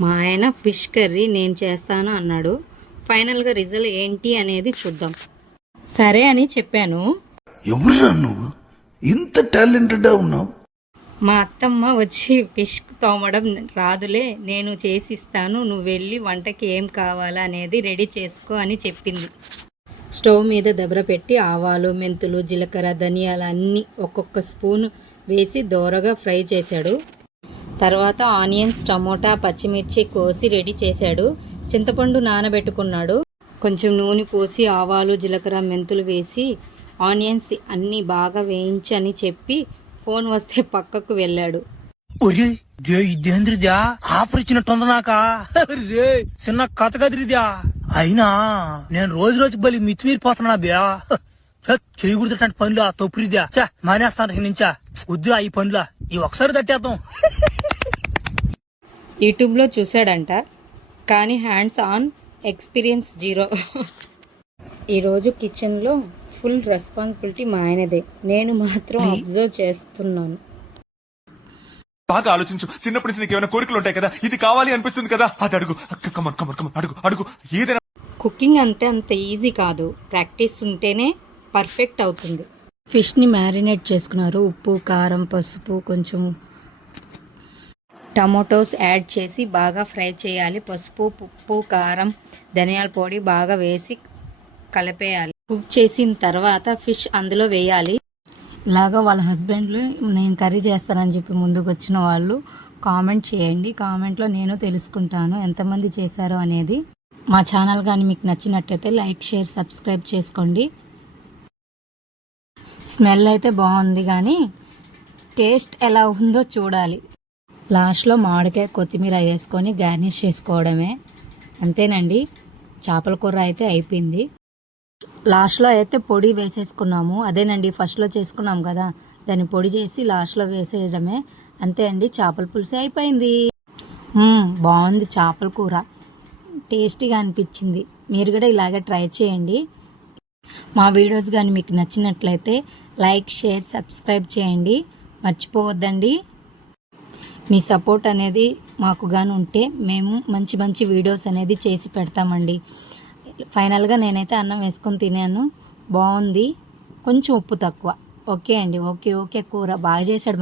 మా ఆయన fish curry నేను చేస్తాను అన్నాడు. ఫైనల్గా రిజల్ట్ ఏంటి అనేది చూద్దాం. సరే అని చెప్పాను. ఎవరురా నువ్వు, ఇంత టాలెంటెడ్గా ఉన్నావు? మా అత్తమ్మ వచ్చి ఫిష్ తోమడం రాదులే, నేను చేసిస్తాను, నువ్వు వెళ్ళి వంటకి ఏం కావాలా అనేది రెడీ చేసుకో అని చెప్పింది. స్టవ్ మీద దబర పెట్టి ఆవాలు, మెంతులు, జీలకర్ర, ధనియాలు అన్నీ ఒక్కొక్క స్పూన్ వేసి దోరగా ఫ్రై చేశాడు. తర్వాత ఆనియన్స్, టమోటా, పచ్చిమిర్చి కోసి రెడీ చేశాడు. చింతపండు నానబెట్టుకున్నాడు. కొంచెం నూనె పోసి ఆవాలు, జీలకర్ర, మెంతులు వేసి ఆనియన్స్ అన్నీ బాగా వేయించని చెప్పి ఫోన్ వస్తే పక్కకు వెళ్ళాడు. ఇదేంద్రిద్యా ఆఫర్ ఇచ్చినట్టుంది నాక రే చిన్న కథ కదిరిద్యా. అయినా నేను రోజు బలి మితిమీరిపోతున్నా బ్యా. చేయకూడదు పనులు తొప్పురిద్యా. మానేస్తాను నుంచా వద్దు ఈ పనులా, ఈ ఒకసారి తట్టేద్దాం. యూట్యూబ్లో చూశాడంట, కానీ హ్యాండ్స్ ఆన్ ఎక్స్పీరియన్స్ 0. ఈరోజు కిచెన్లో ఫుల్ రెస్పాన్సిబిలిటీ మా ఆయనదే. నేను మాత్రం అబ్జర్వ్ చేస్తున్నాను. బాగా ఆలోచించు. చిన్నప్పటి నుంచి నీకు ఏమైనా కోరికలు ఉంటాయి కదా, ఇది కావాలి అనిపిస్తుంది కదా, అది అడుగు. కమన్ కమన్ కమన్ అడుగు అడుగు. ఏదైనా కుకింగ్ అంటే అంత ఈజీ కాదు, ప్రాక్టీస్ ఉంటేనే పర్ఫెక్ట్ అవుతుంది. ఫిష్ని మ్యారినేట్ చేసుకున్నారు. ఉప్పు, కారం, పసుపు, కొంచెం టమాటోస్ యాడ్ చేసి బాగా ఫ్రై చేయాలి. పసుపు, ఉప్పు, కారం, ధనియాల పొడి బాగా వేసి కలిపేయాలి. కుక్ చేసిన తర్వాత ఫిష్ అందులో వేయాలి. ఇలాగా వాళ్ళ హస్బెండ్లు నేను కర్రీ చేస్తానని చెప్పి ముందుకు వచ్చిన వాళ్ళు కామెంట్ చేయండి. కామెంట్లో నేను తెలుసుకుంటాను ఎంతమంది చేశారో అనేది. మా ఛానల్ కానీ మీకు నచ్చినట్టయితే లైక్, షేర్, సబ్స్క్రైబ్ చేసుకోండి. స్మెల్ అయితే బాగుంది, కానీ టేస్ట్ ఎలా ఉందో చూడాలి. లాస్ట్లో మామిడికాయ, కొత్తిమీర వేసుకొని గార్నిష్ చేసుకోవడమే. అంతేనండి, చేపల కూర అయితే అయిపోయింది. లాస్ట్లో అయితే పొడి వేసేసుకున్నాము. అదేనండి ఫస్ట్లో చేసుకున్నాం కదా, దాన్ని పొడి చేసి లాస్ట్లో వేసేయడమే. అంతే అండి, చేపల పులుసు అయిపోయింది. బాగుంది చేపల కూర, టేస్టీగా అనిపించింది. మీరు కూడా ఇలాగే ట్రై చేయండి. మా వీడియోస్ కానీ మీకు నచ్చినట్లయితే లైక్, షేర్, సబ్స్క్రైబ్ చేయండి. మర్చిపోవద్దండి. మీ సపోర్ట్ అనేది మాకు కానీ ఉంటే మేము మంచి మంచి వీడియోస్ అనేది చేసి పెడతామండి. ఫైనల్గా నేనైతే అన్నం వేసుకొని తినాను, బాగుంది. కొంచెం ఉప్పు తక్కువ. ఓకే అండి, ఓకే కూర బాగా చేశాడు.